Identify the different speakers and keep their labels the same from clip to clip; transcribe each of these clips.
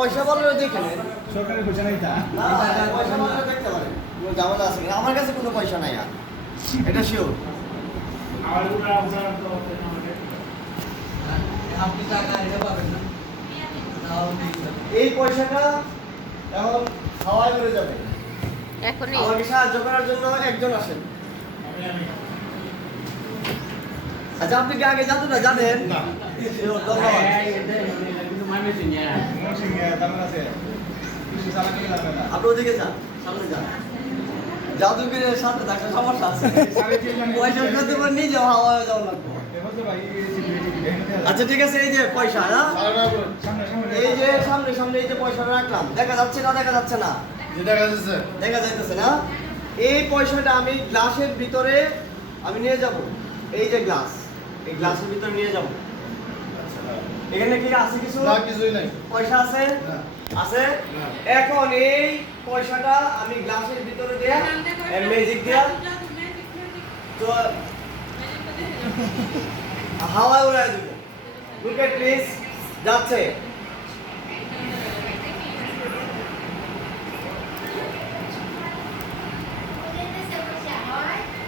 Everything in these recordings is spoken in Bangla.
Speaker 1: পয়সা বললে দেখে নেন
Speaker 2: সরকারের পয়সা নাই তা?
Speaker 1: না, পয়সা বললে দেখতে পারেন কোনো ঝামেলা আছে। আমার কাছে কোনো পয়সা নাই আর। এটা শিওর
Speaker 3: আপনি টাকা দিতে পারবেন না।
Speaker 1: এই পয়সাটা এখন হাওয়ায় উড়ে যাবে।
Speaker 4: এখনই।
Speaker 1: আমাকে সাহায্য করার জন্য একজন আসেন। আচ্ছা আপনি কি আগে জানতেন না জানেন?
Speaker 2: না।
Speaker 1: ধন্যবাদ। আপনি ওদিকে যান সামনে যান। জাদুগিরের সাথে থাকলে সমস্যা আছে। পয়সা পারে নিজে যাওয়া লাগবে। আচ্ছা ঠিক আছে এই যে পয়সা না
Speaker 2: সামনে সামনে
Speaker 1: এই যে সামনে সামনে এই যে পয়সাটা রাখলাম দেখা যাচ্ছে না দেখা যাচ্ছে না? দেখা যাইতেছে না? এই পয়সাটা আমি গ্লাসের ভিতরে আমি নিয়ে যাব। এই যে গ্লাস এই গ্লাসের ভিতরে নিয়ে যাব। এখানে কি আছে কিছু? না কিছুই নাই। পয়সা আছে? আছে? এখন এই পয়সাটা আমি গ্লাসের ভিতরে দিয়ে ম্যাজিক দিয়া তো হাওয়ায় উড়াই দিব। লুক এট প্লিজ যাচ্ছে হাওয়া হয়ে গেছে
Speaker 5: দেখছেন না
Speaker 1: দেখেন টাকা আছে কি
Speaker 5: না না এই যে যে যাই নাই
Speaker 1: টাকা নাই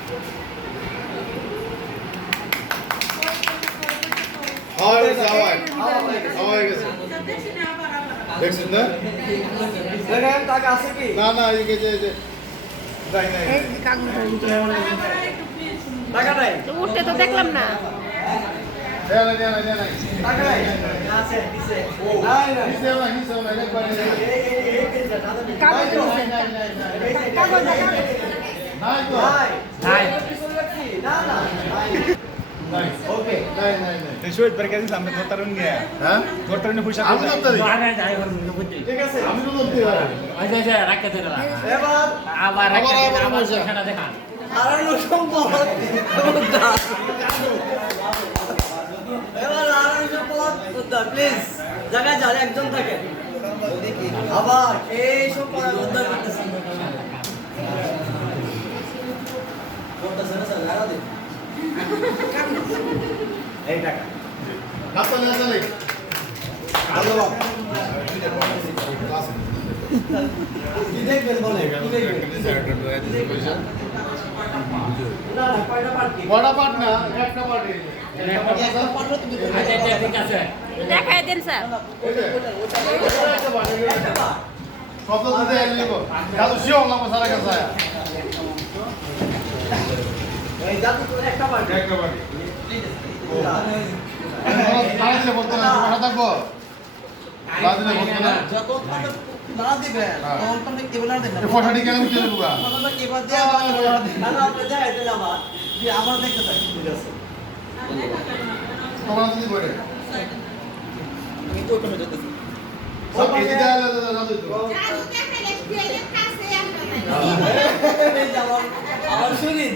Speaker 4: তো উঠতে তো দেখলাম না
Speaker 5: দেয়া নাই দেয়া নাই দেয়া নাই
Speaker 1: টাকা নাই আছে দিছে নাই নাই
Speaker 5: হিসেব নাই হিসেব নাই একবার নাই
Speaker 1: এই এই এই যে নাই তো।
Speaker 4: কাগজ না।
Speaker 5: নাই তো
Speaker 1: নাই
Speaker 3: নাই।
Speaker 2: শহীদ বাড়ি কাছে আমরা ধরতারুন নিয়ে
Speaker 5: হ্যাঁ?
Speaker 2: ধরতারুন পয়সা
Speaker 5: আমি তো তারি
Speaker 1: ঠিক আছে
Speaker 5: আমি তো ধরতে পারি
Speaker 1: এবার?
Speaker 3: আবার
Speaker 5: আবার আবার
Speaker 3: আবার
Speaker 5: পয়সা।
Speaker 3: পয়সাটা দেখান।
Speaker 1: হারানো সম্পদ। এবার হারানো সম্পদ উদ্ধার প্লিজ জায়গায় যার একজন থাকে। আবার এই সম্পদ উদ্ধার করতেছি করতেছে না স্যার। এই টাকা।
Speaker 5: হাতটা নিয়ে চলে
Speaker 1: ধন্যবাদ। কি দেখবেন বলে কি দেখবেন? না না কয়টা পার্ট কি
Speaker 5: বড় পাট না একটা পাট এই যে।
Speaker 3: আচ্ছা আচ্ছা,
Speaker 4: দেখাই দেন স্যার।
Speaker 5: কত দিতে এলিব দাদু শিও না মশালা কাছে তোমরা যদি বলে
Speaker 3: আমি তো ওখানে যেতেছি।
Speaker 5: সব এদিকে আলে দাদু তো
Speaker 1: এই যে আমার শুনিন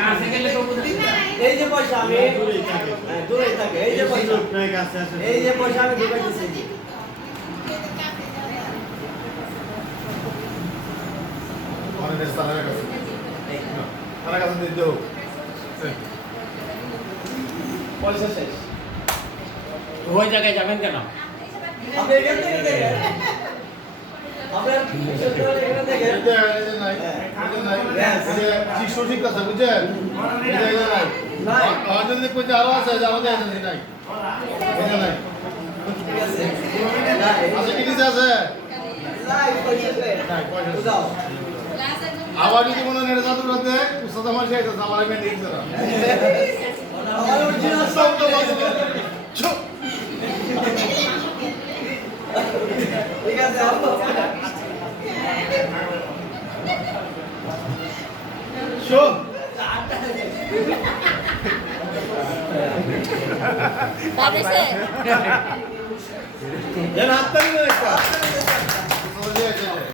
Speaker 3: কাছে গেলে তো বুদ্ধি
Speaker 1: এই যে পয়সা আমি হ্যাঁ, দূরেই থাকে। এই যে পয়সা এই যে পয়সা আমি
Speaker 5: কাছে। দিতে
Speaker 1: পয়সা শেষ।
Speaker 3: ওই জায়গায় যাবেন কেন?
Speaker 1: আপনি এখান থেকে দেখেন। আপনি এখানে দেখেন
Speaker 5: ঠিক বুঝছেন। আর যদি আরও আছে যে আমাদের আছে নাই
Speaker 1: ঠিক নাই
Speaker 5: কি দিতে আছে আবার যদি মনে নেড়ে জাদু রাতে উস্তাদ আমার সেই আছে আমার আমি সব তো বাজে চুপ
Speaker 1: ঠিক আছে
Speaker 5: চুপ
Speaker 4: দাঁড়াইছে
Speaker 1: যেন হাত পানি একটা